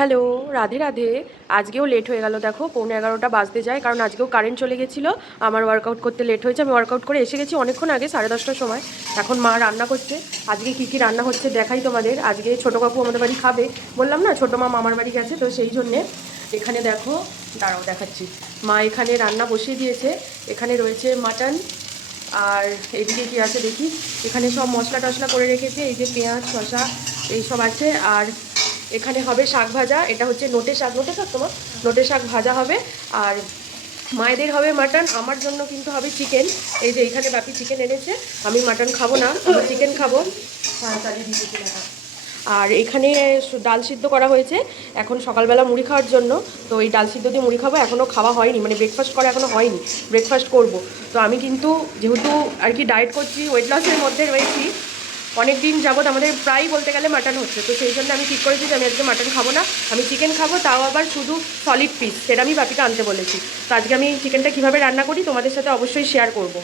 Hello, Radhe Radhe. আজকেও late হয়ে গেল, দেখো 11:45 বাজতে যায়, কারণ আজকেও কারেন্ট চলে গেছিলো। আমার ওয়ার্কআউট করতে লেট হয়েছে। আমি ওয়ার্কআউট করে এসে গেছি অনেকক্ষণ আগে, 10:30টার সময়। এখন মা রান্না করছে। আজকে কী কী রান্না হচ্ছে দেখাই তোমাদের। আজকে ছোটো কাকু আমাদের বাড়ি খাবে, বললাম না ছোটো মা মামার বাড়ি গেছে, তো সেই জন্যে এখানে দেখো, দাঁড়াও দেখাচ্ছি। মা এখানে রান্না বসিয়ে দিয়েছে। এখানে রয়েছে মাটন, আর এদিকে কি আছে দেখি। এখানে সব মশলা টশলা করে রেখেছে, এই যে পেঁয়াজ শসা এইসব আছে। আর এখানে হবে শাক ভাজা, এটা হচ্ছে নোটে শাক। নোটে শাক তোমার নোটে শাক ভাজা হবে। আর মায়েদের হবে মাটন, আমার জন্য কিন্তু হবে চিকেন। এই যে এখানে বাপি চিকেন এনেছে, আমি মাটন খাবো না, আমি চিকেন খাবো। হ্যাঁ, চালিয়ে দিয়েছি। আর এখানে ডাল সিদ্ধ করা হয়েছে এখন সকালবেলা মুড়ি খাওয়ার জন্য। তো এই ডাল সিদ্ধ দিয়ে মুড়ি খাবো, এখনও খাওয়া হয়নি, মানে ব্রেকফাস্ট করা এখনও হয়নি, ব্রেকফাস্ট করব। তো আমি কিন্তু যেহেতু আর কি ডায়েট করছি, ওয়েট লসের মধ্যে রয়েছি অনেক দিন যাবত, আমাদের প্রায় বলতে গেলে মাটন হচ্ছে, তো সেই জন্য আমি ঠিক করেছি যে আমি আজকে মাটন খাবো না, আমি চিকেন খাবো, তাও আবার শুধু সলিড পিস, সেটা আমি বাপিকে আনতে বলেছি। তো আজকে আমি চিকেনটা কীভাবে রান্না করি তোমাদের সাথে অবশ্যই শেয়ার করব।